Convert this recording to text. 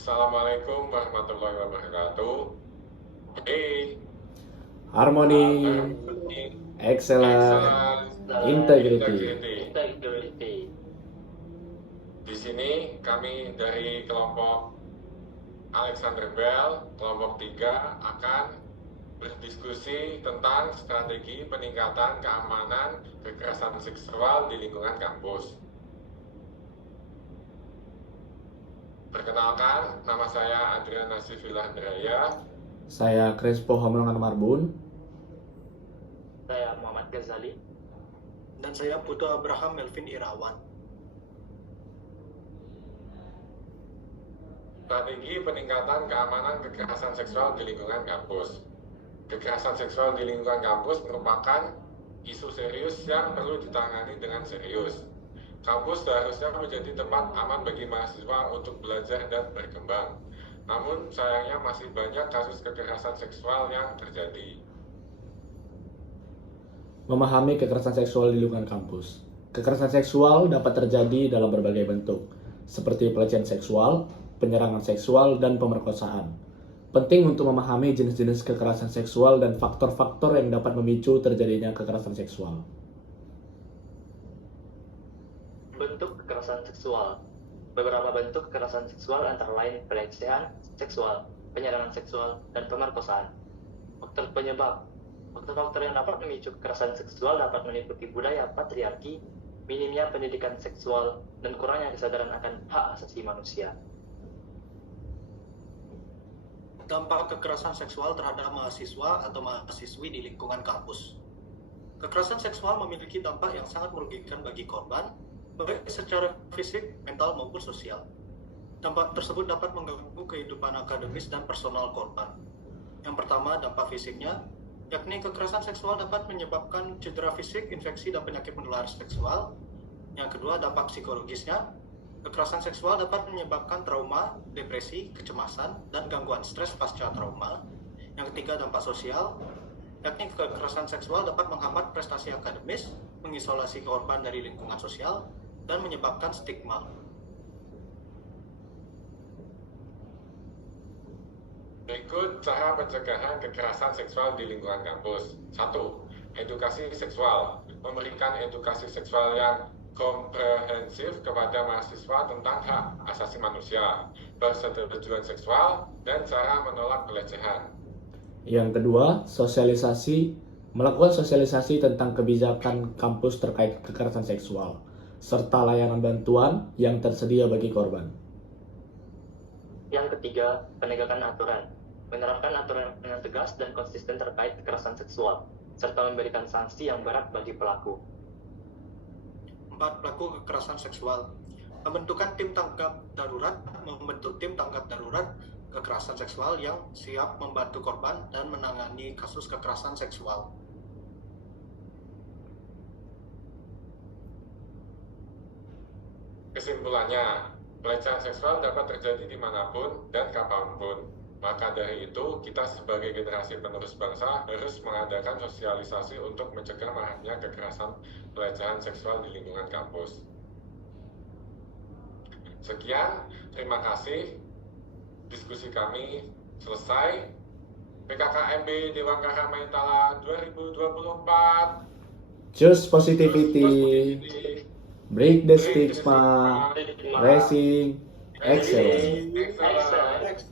Assalamualaikum warahmatullahi wabarakatuh. Hey, Harmoni, harmony, excellence, excellence, integrity. integrity. Di sini kami dari kelompok Alexander Bell, kelompok 3 akan berdiskusi tentang strategi peningkatan keamanan kekerasan seksual di lingkungan kampus. Perkenalkan, nama saya Adrian Nasifillah Draya. Saya Crespo Hamilungan Marbun. Saya Muhammad Ghazali. Dan saya Putu Abraham Melvin Irawan. Strategi peningkatan keamanan kekerasan seksual di lingkungan kampus. Kekerasan seksual di lingkungan kampus merupakan isu serius yang perlu ditangani dengan serius. Kampus seharusnya menjadi tempat aman bagi mahasiswa untuk belajar dan berkembang. Namun sayangnya masih banyak kasus kekerasan seksual yang terjadi. Memahami kekerasan seksual di lingkungan kampus. Kekerasan seksual dapat terjadi dalam berbagai bentuk, seperti pelecehan seksual, penyerangan seksual, dan pemerkosaan. Penting untuk memahami jenis-jenis kekerasan seksual dan faktor-faktor yang dapat memicu terjadinya kekerasan seksual. Bentuk kekerasan seksual. Beberapa bentuk kekerasan seksual antara lain pelecehan seksual, penyerangan seksual, dan pemerkosaan. Faktor penyebab. Faktor-faktor yang dapat memicu kekerasan seksual dapat meliputi budaya patriarki, minimnya pendidikan seksual, dan kurangnya kesadaran akan hak asasi manusia. Dampak kekerasan seksual terhadap mahasiswa atau mahasiswi di lingkungan kampus. Kekerasan seksual memiliki dampak yang sangat merugikan bagi korban, baik secara fisik, mental, maupun sosial. Dampak tersebut dapat mengganggu kehidupan akademis dan personal korban. Yang pertama, dampak fisiknya, yakni kekerasan seksual dapat menyebabkan cedera fisik, infeksi, dan penyakit menular seksual. Yang kedua, dampak psikologisnya, kekerasan seksual dapat menyebabkan trauma, depresi, kecemasan, dan gangguan stres pasca trauma. Yang ketiga, dampak sosial, yakni kekerasan seksual dapat menghambat prestasi akademis, mengisolasi korban dari lingkungan sosial, dan menyebabkan stigma. Berikut cara pencegahan kekerasan seksual di lingkungan kampus. 1. Edukasi seksual. Memberikan edukasi seksual yang komprehensif kepada mahasiswa tentang hak asasi manusia, persetujuan seksual, dan cara menolak pelecehan. Yang kedua, sosialisasi. Melakukan sosialisasi tentang kebijakan kampus terkait kekerasan seksual, serta layanan bantuan yang tersedia bagi korban. Yang ketiga, penegakan aturan. Menerapkan aturan yang tegas dan konsisten terkait kekerasan seksual, serta memberikan sanksi yang berat bagi pelaku. 4. Pelaku kekerasan seksual. Membentuk tim tanggap darurat kekerasan seksual yang siap membantu korban dan menangani kasus kekerasan seksual. Kesimpulannya, pelecehan seksual dapat terjadi dimanapun dan kapanpun. Maka dari itu, kita sebagai generasi penerus bangsa harus mengadakan sosialisasi untuk mencegah maraknya kekerasan pelecehan seksual di lingkungan kampus. Sekian, terima kasih. Diskusi kami selesai. PKKMB Dewan Karang Maitala 2024. Choose positivity, break the stigma, raising excellence. Excellent. Excellent.